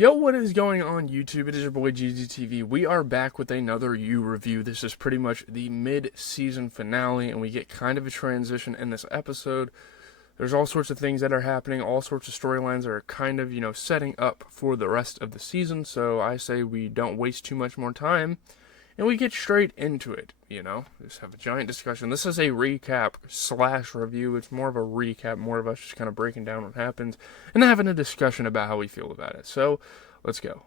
Yo, what is going on YouTube? It is your boy GGTV. We are back with another U review. This is pretty much the mid-season finale, and we get kind of a transition in this episode. There's all sorts of things that are happening, all sorts of storylines that are kind of, setting up for the rest of the season, so I say we don't waste too much more time, and we get straight into it, Just have a giant discussion. This is a recap slash review. It's more of a recap, more of us just kind of breaking down what happened and having a discussion about how we feel about it. So, let's go.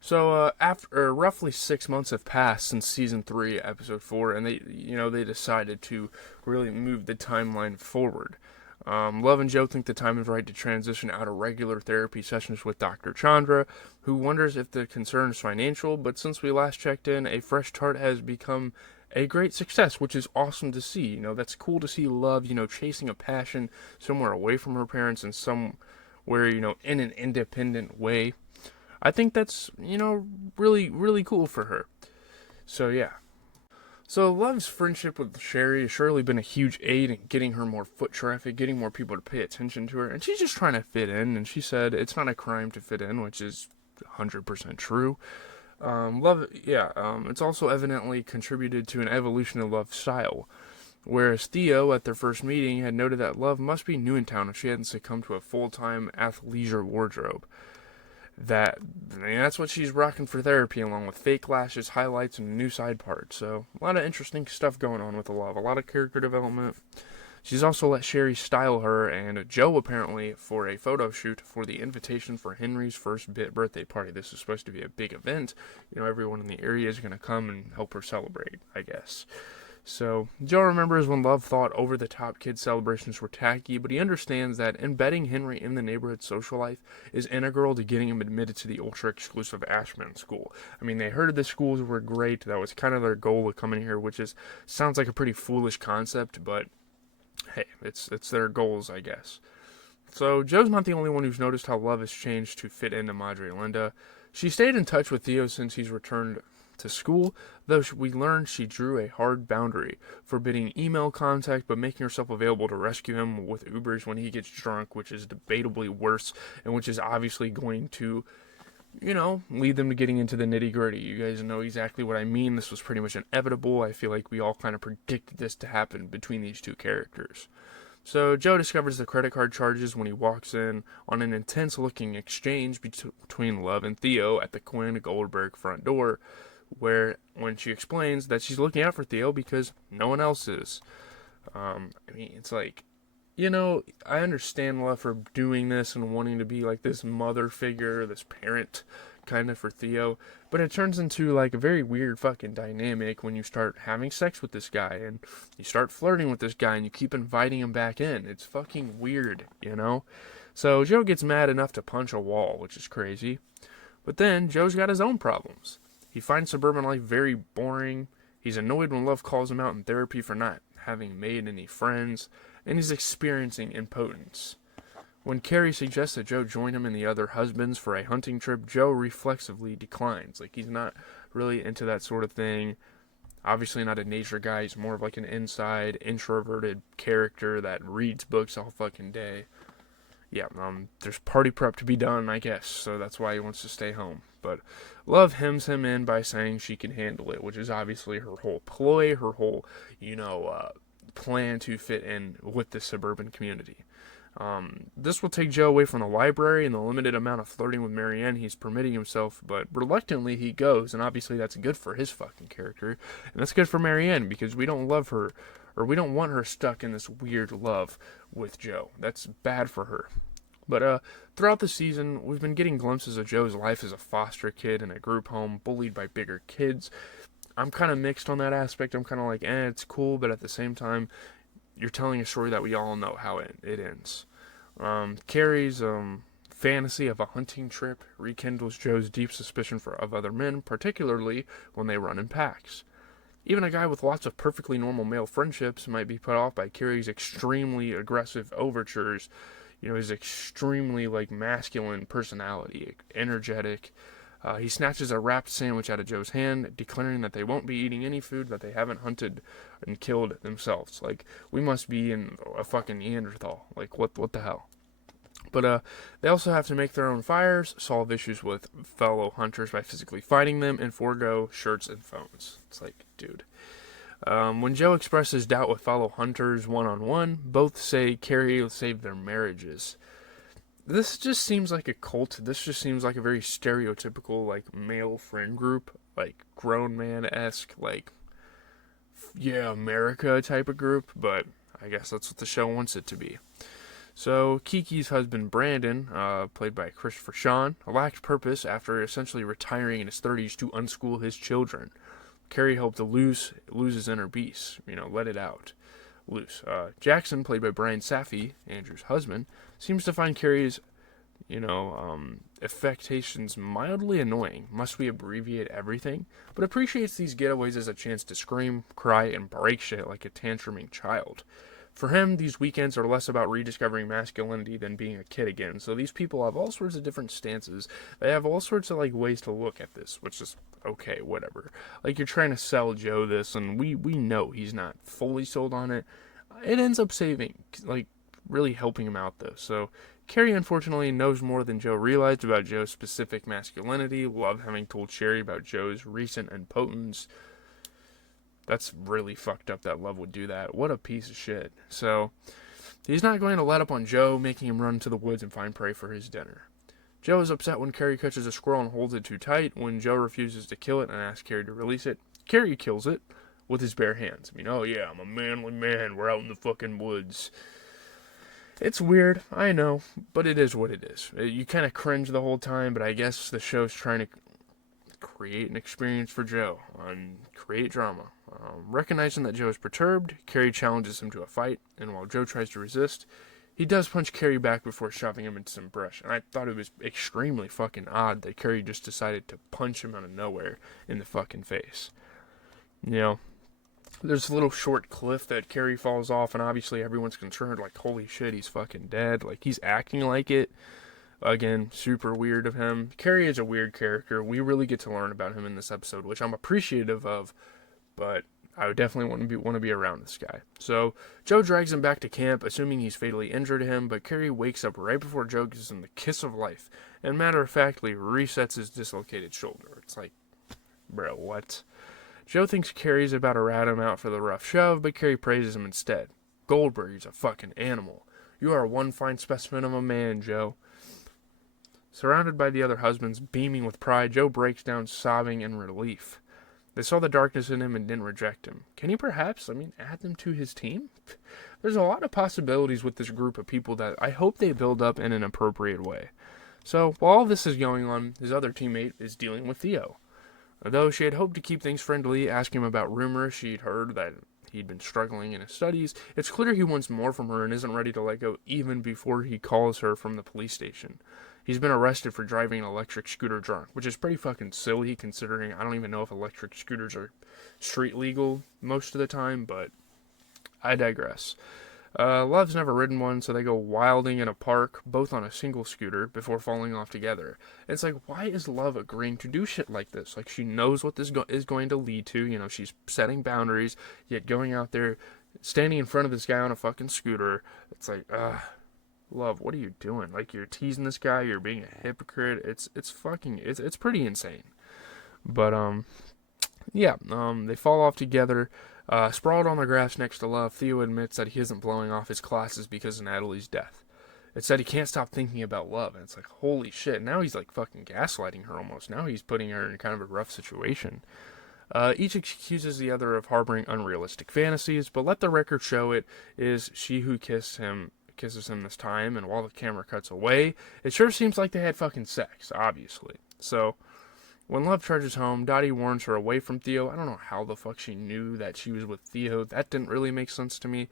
So, after roughly 6 months have passed since season 3, episode 4, and they decided to really move the timeline forward. Love and Joe think the time is right to transition out of regular therapy sessions with Dr. Chandra, who wonders if the concern is financial, but since we last checked in, a fresh start has become a great success, which is awesome to see. That's cool to see Love, chasing a passion somewhere away from her parents and somewhere, in an independent way. I think that's, really, really cool for her. So, yeah. So, Love's friendship with Cary has surely been a huge aid in getting her more foot traffic, getting more people to pay attention to her, and she's just trying to fit in, and she said it's not a crime to fit in, which is 100% true. It's also evidently contributed to an evolution of Love's style. Whereas Theo, at their first meeting, had noted that Love must be new in town if she hadn't succumbed to a full-time athleisure wardrobe. That's what she's rocking for therapy, along with fake lashes, highlights, and a new side part. So, a lot of interesting stuff going on with the Love. A lot of character development. She's also let Cary style her and Joe, apparently, for a photo shoot for the invitation for Henry's first birthday party. This is supposed to be a big event. Everyone in the area is going to come and help her celebrate, I guess. So, Joe remembers when Love thought over-the-top kid celebrations were tacky, but he understands that embedding Henry in the neighborhood social life is integral to getting him admitted to the ultra-exclusive Ashman school. I mean, they heard the schools were great. That was kind of their goal of coming here, which sounds like a pretty foolish concept, but hey, it's their goals, I guess. So, Joe's not the only one who's noticed how Love has changed to fit into Madre Linda. She stayed in touch with Theo since he's returned to school, though we learned she drew a hard boundary, forbidding email contact but making herself available to rescue him with Ubers when he gets drunk, which is debatably worse and which is obviously going to, lead them to getting into the nitty-gritty. You guys know exactly what I mean. This was pretty much inevitable. I feel like we all kind of predicted this to happen between these two characters. So Joe discovers the credit card charges when he walks in on an intense-looking exchange between Love and Theo at the Quinn Goldberg front door, when she explains that she's looking out for Theo because no one else is. It's like, I understand Love for doing this and wanting to be like this mother figure, this parent kind of for Theo, but it turns into like a very weird fucking dynamic when you start having sex with this guy and you start flirting with this guy and you keep inviting him back in. It's fucking weird, So Joe gets mad enough to punch a wall, which is crazy. But then Joe's got his own problems. He finds suburban life very boring. He's annoyed when Love calls him out in therapy for not having made any friends, and he's experiencing impotence. When Cary suggests that Joe join him and the other husbands for a hunting trip, Joe reflexively declines. Like, he's not really into that sort of thing. Obviously not a nature guy. He's more of like an inside, introverted character that reads books all fucking day. Yeah, there's party prep to be done, I guess, so that's why he wants to stay home. But Love hems him in by saying she can handle it, which is obviously her whole ploy, her whole, plan to fit in with the suburban community. This will take Joe away from the library and the limited amount of flirting with Marianne he's permitting himself, but reluctantly he goes, and obviously that's good for his fucking character, and that's good for Marianne, because we don't love her, or we don't want her stuck in this weird love with Joe. That's bad for her. But throughout the season, we've been getting glimpses of Joe's life as a foster kid in a group home, bullied by bigger kids. I'm kind of mixed on that aspect. I'm kind of like, it's cool, but at the same time, you're telling a story that we all know how it ends. Cary's fantasy of a hunting trip rekindles Joe's deep suspicion of other men, particularly when they run in packs. Even a guy with lots of perfectly normal male friendships might be put off by Cary's extremely aggressive overtures, his extremely, masculine personality, energetic. He snatches a wrapped sandwich out of Joe's hand, declaring that they won't be eating any food that they haven't hunted and killed themselves. Like, we must be in a fucking Neanderthal. Like, what the hell? But they also have to make their own fires, solve issues with fellow hunters by physically fighting them, and forego shirts and phones. It's like, dude. When Joe expresses doubt with fellow hunters one-on-one, both say Cary saved their marriages. This just seems like a cult. This just seems like a very stereotypical, like, male friend group. Like, grown man-esque, like, yeah, America type of group. But I guess that's what the show wants it to be. So, Kiki's husband, Brandon, played by Christopher Sean, lacked purpose after essentially retiring in his 30s to unschool his children. Cary hoped to lose his inner beast, let it out. Loose. Jackson, played by Brian Safi, Andrew's husband, seems to find Cary's, affectations mildly annoying. Must we abbreviate everything? But appreciates these getaways as a chance to scream, cry, and break shit like a tantruming child. For him, these weekends are less about rediscovering masculinity than being a kid again. So these people have all sorts of different stances. They have all sorts of ways to look at this, which is okay, whatever. Like, you're trying to sell Joe this, and we know he's not fully sold on it. It ends up really helping him out though. So Cary unfortunately knows more than Joe realized about Joe's specific masculinity. Love having told Cary about Joe's recent impotence. That's really fucked up that Love would do that. What a piece of shit. So, he's not going to let up on Joe, making him run to the woods and find prey for his dinner. Joe is upset when Cary catches a squirrel and holds it too tight. When Joe refuses to kill it and asks Cary to release it, Cary kills it with his bare hands. Oh yeah, I'm a manly man. We're out in the fucking woods. It's weird, I know, but it is what it is. You kind of cringe the whole time, but I guess the show's trying to create an experience for Joe and create drama. Recognizing that Joe is perturbed, Cary challenges him to a fight, and while Joe tries to resist, he does punch Cary back before shoving him into some brush. And I thought it was extremely fucking odd that Cary just decided to punch him out of nowhere in the fucking face. There's a little short cliff that Cary falls off, and obviously everyone's concerned, like, holy shit, he's fucking dead. Like, he's acting like it. Again, super weird of him. Cary is a weird character. We really get to learn about him in this episode, which I'm appreciative of, but I would definitely want to be around this guy. So, Joe drags him back to camp, assuming he's fatally injured him, but Cary wakes up right before Joe gives him the kiss of life, and matter-of-factly resets his dislocated shoulder. It's like, bro, what? Joe thinks Cary's about to rat him out for the rough shove, but Cary praises him instead. Goldberg's a fucking animal. You are one fine specimen of a man, Joe. Surrounded by the other husbands, beaming with pride, Joe breaks down, sobbing in relief. They saw the darkness in him and didn't reject him. Can he perhaps, add them to his team? There's a lot of possibilities with this group of people that I hope they build up in an appropriate way. So, while all this is going on, his other teammate is dealing with Theo. Though she had hoped to keep things friendly, asking him about rumors she'd heard that he'd been struggling in his studies, it's clear he wants more from her and isn't ready to let go even before he calls her from the police station. He's been arrested for driving an electric scooter drunk, which is pretty fucking silly considering I don't even know if electric scooters are street legal most of the time, but I digress. Love's never ridden one, so they go wilding in a park, both on a single scooter, before falling off together. It's like, why is Love agreeing to do shit like this? Like, she knows what this is going to lead to, she's setting boundaries, yet going out there, standing in front of this guy on a fucking scooter. It's like, Love, what are you doing? Like, you're teasing this guy, you're being a hypocrite. It's pretty insane. But, they fall off together. Sprawled on the grass next to Love, Theo admits that he isn't blowing off his classes because of Natalie's death. It said he can't stop thinking about Love, and it's like, holy shit, now he's like fucking gaslighting her almost. Now he's putting her in kind of a rough situation. Each accuses the other of harboring unrealistic fantasies, but let the record show it is she who kisses him this time, and while the camera cuts away, it sure seems like they had fucking sex, obviously. So, when Love charges home, Dottie warns her away from Theo. I don't know how the fuck she knew that she was with Theo. That didn't really make sense to me.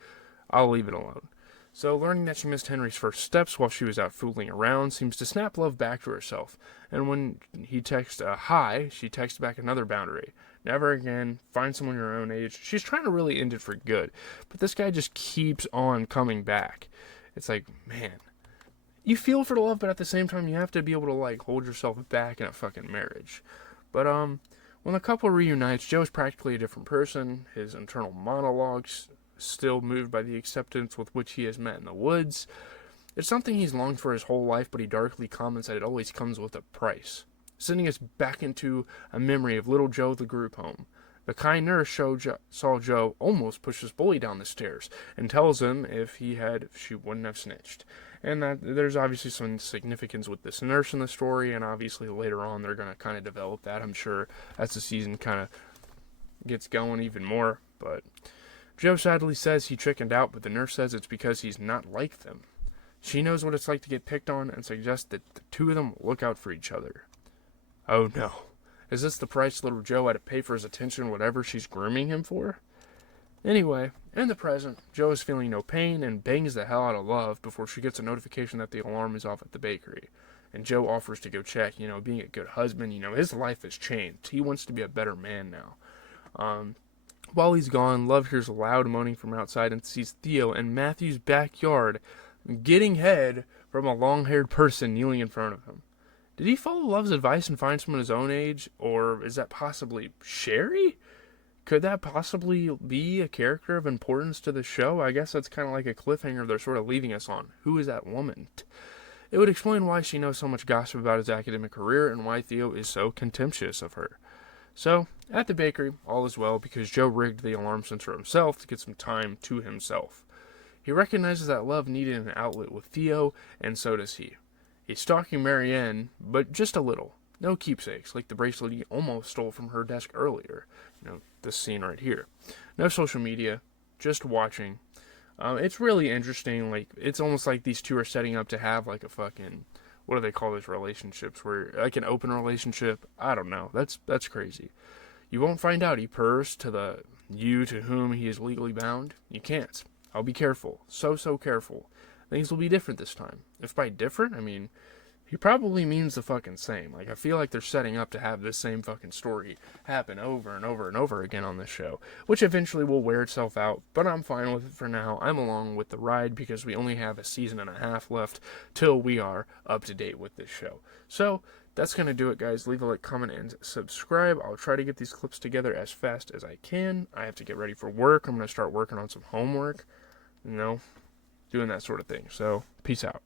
I'll leave it alone. So, learning that she missed Henry's first steps while she was out fooling around seems to snap Love back to herself. And when he texts hi, she texts back another boundary. Never again, find someone your own age. She's trying to really end it for good. But this guy just keeps on coming back. It's like, man, you feel for Love, but at the same time, you have to be able to, hold yourself back in a fucking marriage. But, when the couple reunites, Joe's practically a different person. His internal monologues still moved by the acceptance with which he has met in the woods. It's something he's longed for his whole life, but he darkly comments that it always comes with a price, sending us back into a memory of little Joe the group home. The kind nurse saw Joe almost push his bully down the stairs and tells him if he had, she wouldn't have snitched. And that there's obviously some significance with this nurse in the story, and obviously later on they're going to kind of develop that, I'm sure, as the season kind of gets going even more. But Joe sadly says he chickened out, but the nurse says it's because he's not like them. She knows what it's like to get picked on and suggests that the two of them look out for each other. Oh no. Is this the price little Joe had to pay for his attention, whatever she's grooming him for? Anyway, in the present, Joe is feeling no pain and bangs the hell out of Love before she gets a notification that the alarm is off at the bakery. And Joe offers to go check, being a good husband, his life has changed. He wants to be a better man now. While he's gone, Love hears a loud moaning from outside and sees Theo in Matthew's backyard getting head from a long-haired person kneeling in front of him. Did he follow Love's advice and find someone his own age, or is that possibly Cary? Could that possibly be a character of importance to the show? I guess that's kind of like a cliffhanger they're sort of leaving us on. Who is that woman? It would explain why she knows so much gossip about his academic career and why Theo is so contemptuous of her. So, at the bakery, all is well because Joe rigged the alarm sensor himself to get some time to himself. He recognizes that Love needed an outlet with Theo, and so does he. He's stalking Marianne, but just a little. No keepsakes, like the bracelet he almost stole from her desk earlier. This scene right here. No social media, just watching. It's really interesting. It's almost like these two are setting up to have like a fucking, what do they call those relationships? Where like an open relationship. I don't know. That's crazy. You won't find out. He purrs to the you to whom he is legally bound. You can't. I'll be careful. So careful. Things will be different this time. If by different, I mean, he probably means the fucking same. I feel like they're setting up to have this same fucking story happen over and over and over again on this show, which eventually will wear itself out, but I'm fine with it for now. I'm along with the ride because we only have a season and a half left till we are up to date with this show. So, that's going to do it, guys. Leave a like, comment, and subscribe. I'll try to get these clips together as fast as I can. I have to get ready for work. I'm going to start working on some homework, doing that sort of thing. So, peace out.